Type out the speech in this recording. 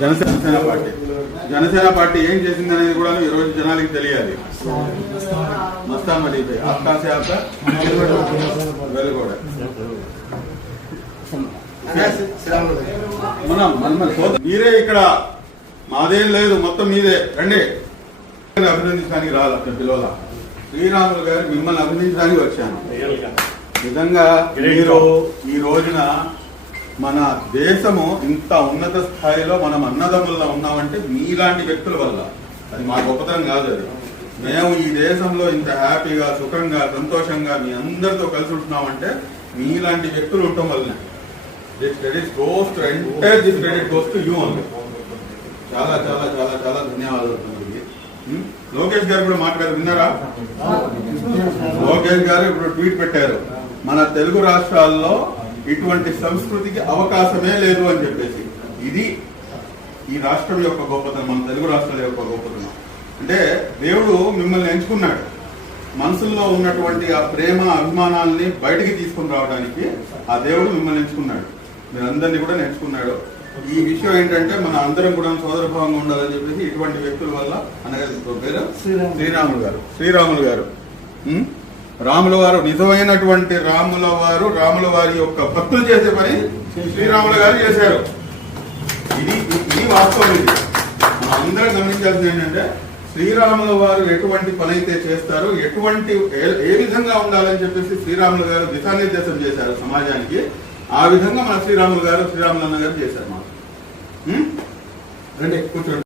Janasena party. Janasena party ఏం చేసింది అనేది కూడా ఈ రోజు జనాలకి తెలియాలి. మస్తాన్ అలీపై వెలుగోడ మనం మీరే ఇక్కడ మాదేం లేదు మొత్తం మీదే. రండి. అభినందించడానికి రాదు అక్కడ పిల్లల శ్రీరాములు గారు మిమ్మల్ని అభినందించడానికి వచ్చాను. నిజంగా మీరు ఈ రోజున మన దేశము ఇంత ఉన్నత స్థాయిలో మనం అన్నదమ్ముల్లో ఉన్నామంటే మీలాంటి వ్యక్తుల వల్ల. అది మా గొప్పతనం కాదు అది. మేము ఈ దేశంలో ఇంత హ్యాపీగా సుఖంగా సంతోషంగా మీ అందరితో కలిసి ఉంటున్నామంటే మీలాంటి వ్యక్తులు ఉండటం వల్లనే. This credit goes to entire this credit goes to you only చాలా చాలా చాలా చాలా ధన్యవాదాలు? లోకేష్ గారు కూడా మాట్లాడారు విన్నారా? లోకేష్ గారు ఇప్పుడు ట్వీట్ పెట్టారు. మన తెలుగు రాష్ట్రాల్లో ఇటువంటి సంస్కృతికి అవకాశమే లేదు అని చెప్పేసి. ఇది ఈ రాష్ట్రం యొక్క గొప్పతనం మన తెలుగు రాష్ట్రాల యొక్క గొప్పతనం. అంటే దేవుడు మిమ్మల్ని ఎంచుకున్నాడు. మనసుల్లో ఉన్నటువంటి ఆ ప్రేమ అభిమానాల్ని బయటికి తీసుకుని రావడానికి ఆ దేవుడు మిమ్మల్ని ఎంచుకున్నాడు. మీరందరినీ కూడా నేర్చుకున్నాడు ఈ విషయం ఏంటంటే మన అందరం కూడా సోదరభావంగా ఉండాలని చెప్పేసి ఇటువంటి వ్యక్తుల వల్ల అనగారి పేరు? శ్రీరాములు. గారు. శ్రీరాములు గారు? రాముల వారు నిజమైనటువంటి రాముల వారు రాముల వారి యొక్క భక్తులు చేసే పని శ్రీరాములు గారు చేశారు. ఇది ఇది వాస్తవం ఇది. మనం అందరం గమనించాల్సింది ఏంటంటే శ్రీరాముల వారు ఎటువంటి పని అయితే చేస్తారో ఎటువంటి ఏ- ఏ విధంగా ఉండాలని చెప్పేసి శ్రీరాములు గారు దిశానిర్దేశం చేశారు సమాజానికి. ఆ విధంగా మన శ్రీరాములు గారు శ్రీరాములు అన్న గారు చేశారు మాకు ఉం? రండి కూర్చోండి